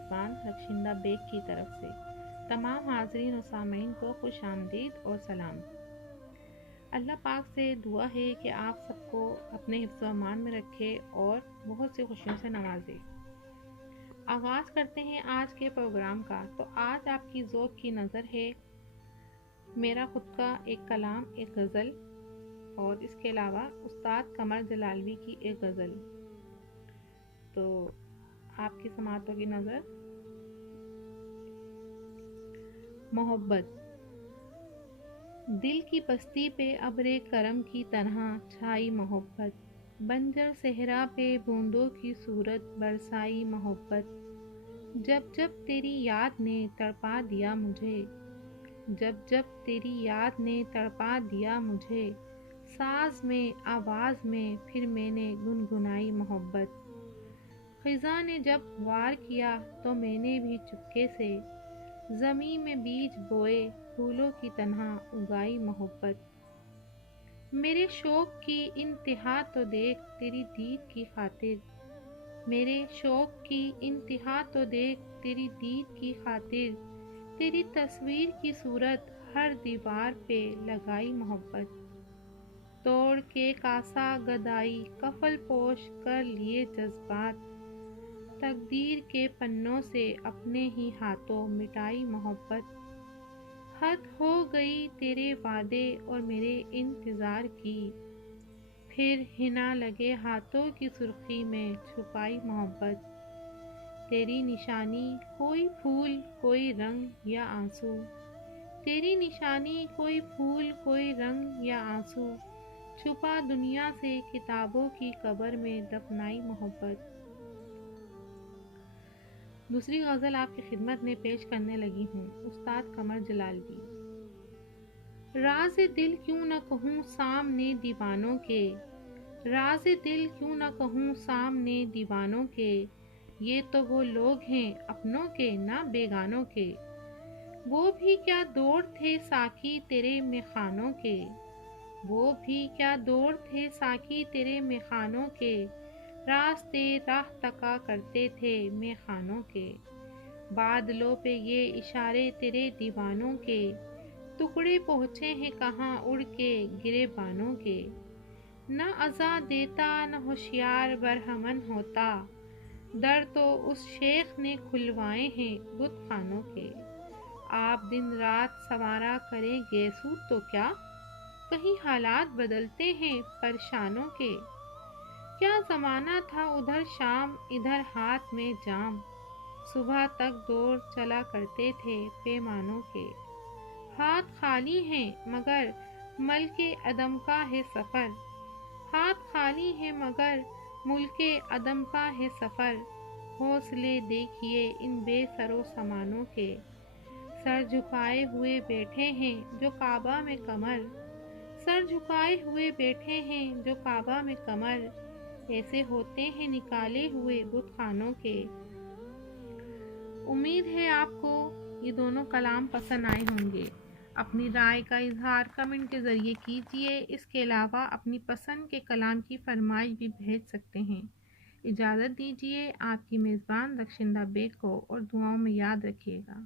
میزبان رخشندہ بیگ کی طرف سے تمام حاضرین و سامعین کو خوش آمدید اور سلام۔ اللہ پاک سے دعا ہے کہ آپ سب کو اپنے حفظ و امان میں رکھے اور بہت سی خوشیوں سے نوازے۔ آغاز کرتے ہیں آج کے پروگرام کا۔ تو آج آپ کی ذوق کی نظر ہے میرا خود کا ایک کلام، ایک غزل، اور اس کے علاوہ استاد قمر جلالوی کی ایک غزل۔ تو آپ کی سماعتوں کی نظر۔ محبت دل کی بستی پہ ابر کرم کی طرح چھائی محبت، بنجر صحرا پہ بوندوں کی صورت برسائی محبت، جب جب تیری یاد نے تڑپا دیا مجھے، جب جب تیری یاد نے تڑپا دیا مجھے، ساز میں آواز میں پھر میں نے گنگنائی محبت، خزاں نے جب وار کیا تو میں نے بھی چپکے سے زمین میں بیج بوئے پھولوں کی طرح اگائی محبت، میرے شوق کی انتہا تو دیکھ تیری دید کی خاطر، میرے شوق کی انتہا تو دیکھ تیری دید کی خاطر، تیری تصویر کی صورت ہر دیوار پہ لگائی محبت، توڑ کے کاسا گدائی کفل پوش کر لیے جذبات، تقدیر کے پنوں سے اپنے ہی ہاتھوں مٹائی محبت، حد ہو گئی تیرے وعدے اور میرے انتظار کی، پھر حنا لگے ہاتھوں کی سرخی میں چھپائی محبت، تیری نشانی کوئی پھول کوئی رنگ یا آنسو، تیری نشانی کوئی پھول کوئی رنگ یا آنسو، چھپا دنیا سے کتابوں کی قبر میں دفنائی محبت۔ دوسری غزل آپ کی خدمت میں پیش کرنے لگی ہوں، استاد قمر جلالوی۔ راز دل کیوں نہ کہوں سامنے دیوانوں کے، راز دل کیوں نہ کہوں سامنے دیوانوں کے، یہ تو وہ لوگ ہیں اپنوں کے نہ بیگانوں کے، وہ بھی کیا دور تھے ساقی تیرے میخانوں کے، وہ بھی کیا دور تھے ساقی تیرے میخانوں کے، راستے راہ تکا کرتے تھے میخانوں کے، بادلوں پہ یہ اشارے تیرے دیوانوں کے، ٹکڑے پہنچے ہیں کہاں اڑ کے گریبانوں کے، نہ عزا دیتا نہ ہوشیار برہمن ہوتا، در تو اس شیخ نے کھلوائے ہیں بت خانوں کے، آپ دن رات سنوارا کریں گیسو تو کیا، کہیں حالات بدلتے ہیں پریشانوں کے، کیا زمانہ تھا ادھر شام ادھر ہاتھ میں جام، صبح تک دور چلا کرتے تھے پیمانوں کے، ہاتھ خالی ہیں مگر ملک عدم کا ہے سفر، ہاتھ خالی ہیں مگر ملک عدم کا ہے سفر، حوصلے دیکھیے ان بے سر و سامانوں کے، سر جھکائے ہوئے بیٹھے ہیں جو کعبہ میں کمر، سر جھکائے ہوئے بیٹھے ہیں جو کعبہ میں کمر، ایسے ہوتے ہیں نکالے ہوئے بت خانوں کے۔ امید ہے آپ کو یہ دونوں کلام پسند آئے ہوں گے۔ اپنی رائے کا اظہار کمنٹ کے ذریعے کیجیے۔ اس کے علاوہ اپنی پسند کے کلام کی فرمائش بھی بھیج سکتے ہیں۔ اجازت دیجیے، آپ کی میزبان رخشندہ بیگ کو، اور دعاؤں میں یاد رکھیے گا۔